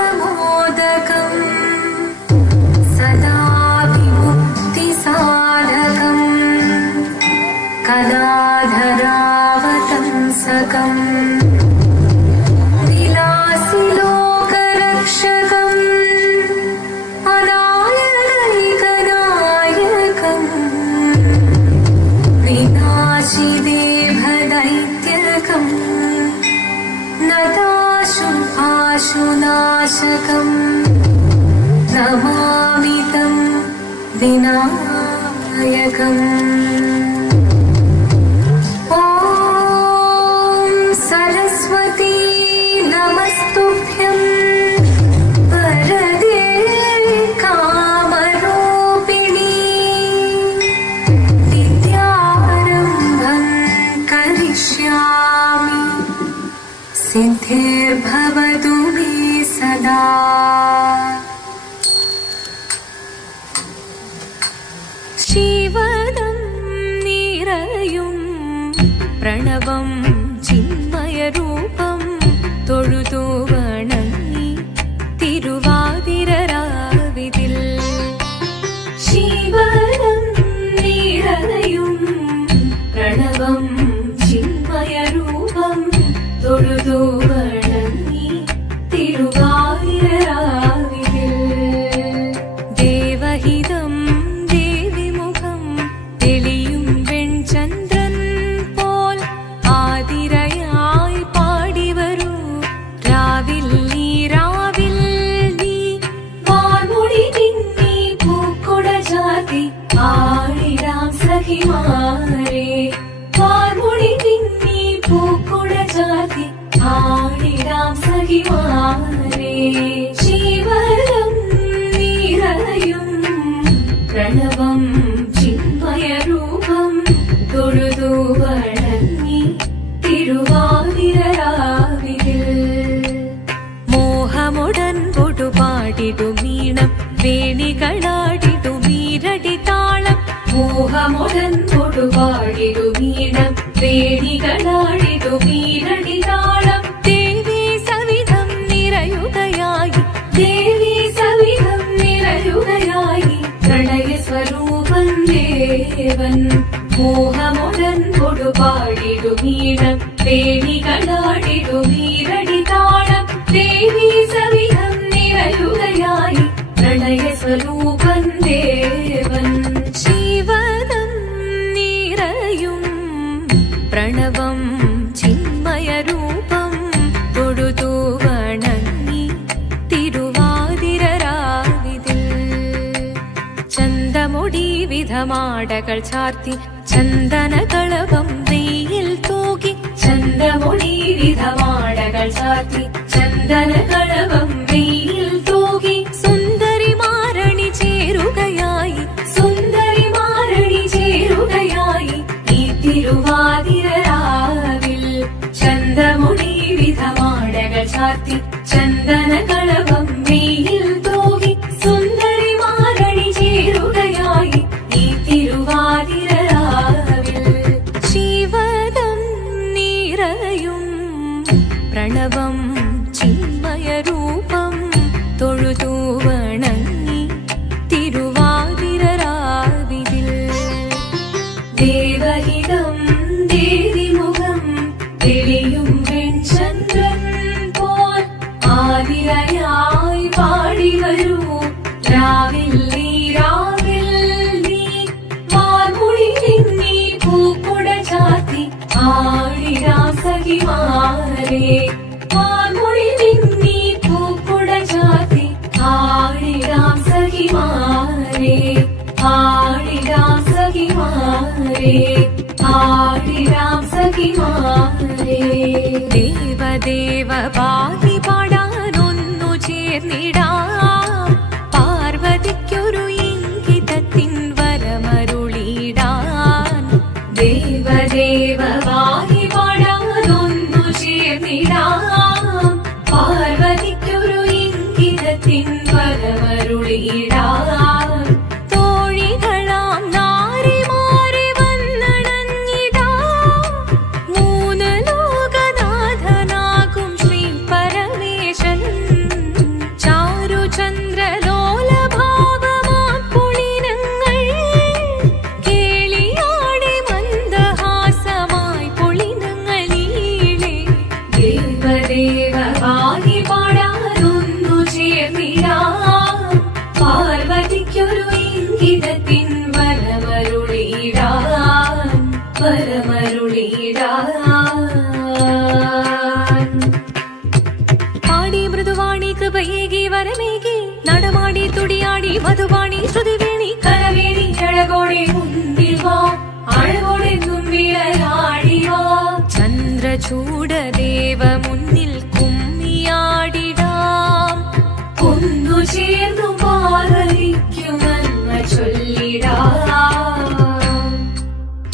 सनातमोदकम् सदा विमुक्तिसाधकम् कलाधरावतंसकम् विलासिलोकरक्षकम् अनायकनायकम् विनाशिदेभदैत्यकम् नताशुभाशुनाशकम् नमामि तं विनायकम्। ॐ सरस्वती नमस्तुभ्यं वरदे कामरूपिणी विद्यारम्भं करिष्यामि सिद्धिर्भवतु मे सदा। शिवदं निरयुं प्रणवं चिन्मयरूपं തൊഴുതു വണങ്ങി തിരുവാതിരരാവിതിൽ ശിവദം നിറയും പ്രണവം ചിന്മയരൂപം തൊഴുതു വണങ്ങി തിരുവാതിരരാവിതിൽ ദേവഹിതം ദേവിമുഖം തെളിയും വെൺചന്ദ്രൻ പോൽ ആതിരയായി പാടിവരൂ രാവിൽ നീ വാർമുടി തിന്നി പൂക്കുട ചാർത്തി ആടിടാം സഖിമാരെ വാർമുടി തിന്നി പൂക്കുട ചാർത്തി ആടിടാം സഖിമാരെ ശിവദം നിറയും പ്രണവം ചിന്മയരൂപം തൊഴുതു വണങ്ങി തിരുവാതിരരാവിതിൽ മോഹമുടൻ പൊടുപാടിടുമീണം വേണികളാടിടുമീരടി താളം മോഹമുടൻ പൊടുപാടിടുമീണം വേണികളാടിടുമീരടി താളം ദേവി സവിധം നിറയുകയായി ദേവി സവിധം നിറയുകയായി പ്രണയ സ്വരൂപൻ ദേവൻ മോഹമുടൻ കൊടുപാടിടുമീണം വേണികളാടിടുമീരടി താളം ദേവി സവിധം നിറയുകയായി പ്രണയ സ്വരൂപൻ ദേവൻ ശിവദം നിറയും പ്രണവം ചിന്മയരൂപം തൊഴുതു വണങ്ങി തിരുവാതിരരാവിതിൽ ചന്തമുടി വിധമാടകൾ ചാർത്തി ചന്ദനകളഭം നെയ്യിൽ തൂകി ചന്തമുടി വിധമാടകൾ ചാർത്തി ചന്ദനകളഭം നെയ്യിൽ തൂകി സുന്ദരിമാരണി ചേരുകയായി സുന്ദരിമാരണി ചേരുകയായി ഈ തിരുവാതിരരാവിൽ ചന്തമുടി വിധമാടകൾ ചാർത്തി ചന്ദനകളഭം നെയ്യിൽ തൂകി സുന്ദരിമാരണി ചേരുകയായി ഈ തിരുവാതിരരാവിൽ ശിവദം നിറയും പ്രണവം ചിന്മയരൂപം തൊഴുതു വണങ്ങി തിരുവാതിരരാവിതിൽ ദേവഹിതം ദേവിമുഖം തെളിയും വെൺചന്ദ്രൻ പോൽ ആതിരയായി പാടിവരൂ രാവിൽ നീ വാർമുടി തിന്നി പൂക്കുട ചാർത്തി ആടിടാം സഖിമാരെ വാർമുടി തിന്നി പൂക്കുട ചാർത്തി ആടിടാം സഖിമാരെ ആടിടാം സഖിമാരെ ആടിടാം സഖിമാരെ ദേവദേവ പാടി പാടാനൊന്നു ചേർന്നിടാം പാർവതിക്കൊരു ഇംഗിതത്തിൻ വരമരുളിടാൻ ദേവദേവ പാടി പാടാനൊന്നു ചേർന്നിടാം പാർവതിക്കൊരു ഇംഗിതത്തിൻ വരമരുളിടാൻ തോഴികളാം നാരിമാരെ വന്നണഞ്ഞിടാം മൂന്ന് ലോകനാഥനാകും ശ്രീ പരമേശൻ മധുവാണി കൃപയേകി വരമേകി നടമാടി തുടിയാടി മധുവാണി ശ്രുതിവേണി കലവേണി അഴകോടെ മുന്നിൽ വാ അഴകോടെ തുമ്പിളയാടി വാ ചന്ദ്രചൂഡദേവ മുന്നിൽ കുമ്മിയാടിടാം ഒന്നു ചേർന്നു പാർവതിക്കുമെന്ന ചൊല്ലിടാം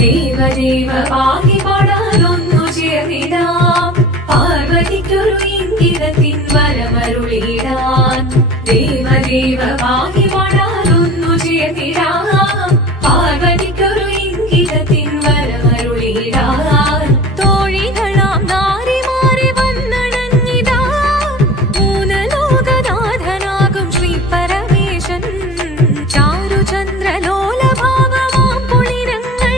ദേവദേവ പാകി പാടാനൊന്നു ചേർന്നിടാം പാർവതിക്കൊരു ഇംഗിതത്തിൻ വരമരുളിടാൻ ദേവദേവ പാകി പാടാനൊന്നു ചേർന്നിടാം പാർവതിക്കൊരു ഇംഗിതത്തിൻ വരമരുളിടാൻ തോഴികളാം നാരിമാരെ വന്നണഞ്ഞിടാ മൂലലോകനാഥനാകും ശ്രീ പരമേശൻ ചാരുചന്ദ്രലോലഭാവമാം പുളിരങ്ങൾ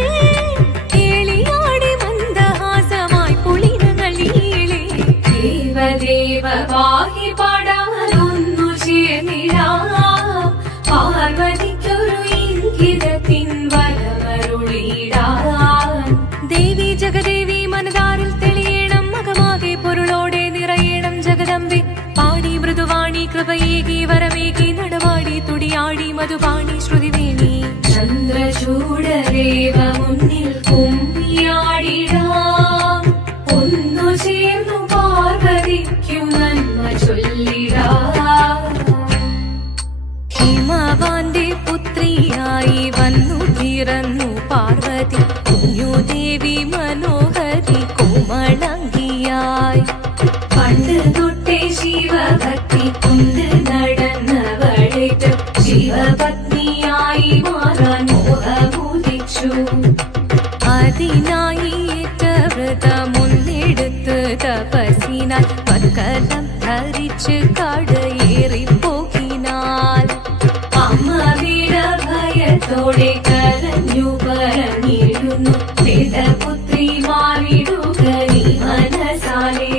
കേളിയാടി മന്ദഹാസമായി പുളിരങ്ങൾ ഈളെ ദേവദേവ പാഹി പാടാനൊന്നു ചേർന്നിടാം പാർവതിക്കൊരു ഇംഗിതത്തിൻ വരമരുളിടാൻ ദേവി ജഗദേവി മനതാരിൽ തെളിയണം മകമാകെ പൊരുളോടെ നിറയണം ജഗദമ്പെ പാടി മൃദുവാണി കൃപയേകി വരമേകി നടവാടി തുടിയാടി മധുവാണി ശ്രുതിവേണി ചന്ദ്രചൂഡദേവ മുന്നിൽ കുമ്മിയാടിടാം ഒന്നു ചേർന്നു പാർവതിക്കും നന്മ ചൊല്ലിടാം ഹിമവാന്റെ പുത്രിയായി വന്നു പിറന്നു പാർവതി കുഞ്ഞുദേവി മനോഹരി കോമളങ്കിയായി പണ്ട് തൊട്ടേ ശിവഭക്തി കൊണ്ട് നടന്നവളേറ്റ് ശിവപത്നിയായി മാറാൻ മോഹമുദിച്ചു അതിനായി ഏറ്റ വ്രതമൊന്നെടുത്ത് തപസിനാൽ പക്കലം ധരിച്ച് കടയേറിപ്പോകിനാൽ അമ്മ വീരഭയത്തോടെ കരഞ്ഞു പറഞ്ഞിരുന്നു വേദപുത്രി മാറിടുക നീ മനസാലേ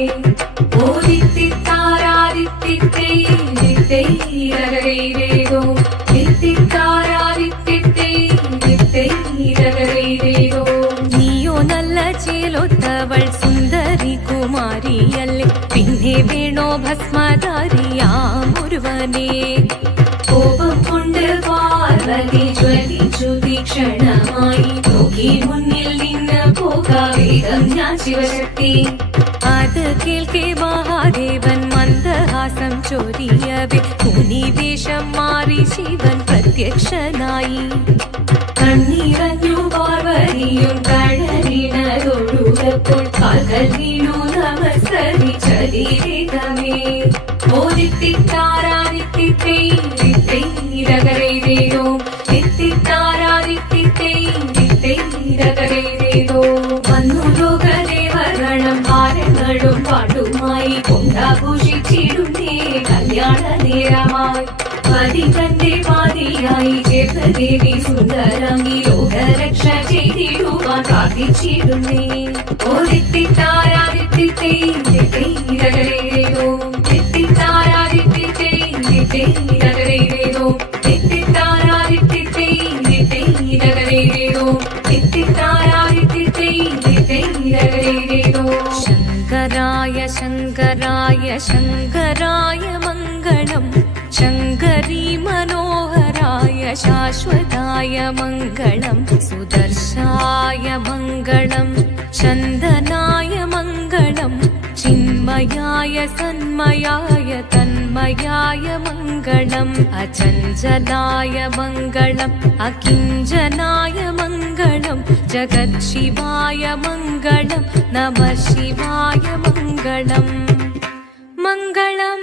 നീയോ നല്ല ചേലൊത്തവൾ സുന്ദരി കുമാരിയല്ലേ പിന്നെ വേണോ ഭസ്മധാരിയാമൊരുവനെ കോപം കൊണ്ട് പാർവതി ജ്വലിച്ചു തീക്ഷണമായി നോക്കി മുന്നിൽ നിന്ന് പോകാവേഗം ഞാൻ ശിവശക്തി അത് കേൾക്കെ മഹാദേവൻ മന്ദഹാസം ചൊരിയവേ മുനിവേഷം മാറി ശിവൻ പ്രത്യക്ഷനായി കണ്ണീറഞ്ഞു പാർവതിയും കഴലിനതൊഴുകപ്പോൾ കാൽകൾ വീണു നമസ്കരിച്ചതിരേകമേ ഓദിത്തിത്താരാദിത്തിത്തൈരകരേരോ തിത്തിത്താരാദിത്തിത്തൈരകരേരോ വന്നു ലോകദേവഗണം ഭാരങ്ങളും പാട്ടുമായി കൊണ്ടാഘോഷിച്ചിടുന്നേ കല്യാണ നേരമായി പതി തന്റെ പാതിയായി ചേർന്ന ദേവി സുന്ദരങ്ങി ലോകരക്ഷ ചെയ്തിടുവാൻ പ്രാർത്ഥിച്ചിടുന്നേ ഓദിത്തിത്താരാദിത്തിത്തൈരകരേരോ തിത്തിത്താരാദിത്തിത്തൈരകരേരോ തിത്തിത്താരാദിത്തിത്തൈരകരേരോ തിത്തിത്താരാദിത്തിത്തൈരകരേരോ ശങ്കരായ ശങ്കരായ ശങ്കരായ മംഗളം ശങ്കരീ മനോഹരായ ശാശ്വതായ മംഗളം സുദർശായ മംഗളം ചന്ദനായ മംഗളം ചിന്മയായ സന്മയായ തന്മയായ മംഗളം അചഞ്ചലായ മംഗളം അകിഞ്ചനായ മംഗളം ജഗത്ശിവായ മംഗളം നമഃ ശിവായ മംഗളം മംഗളം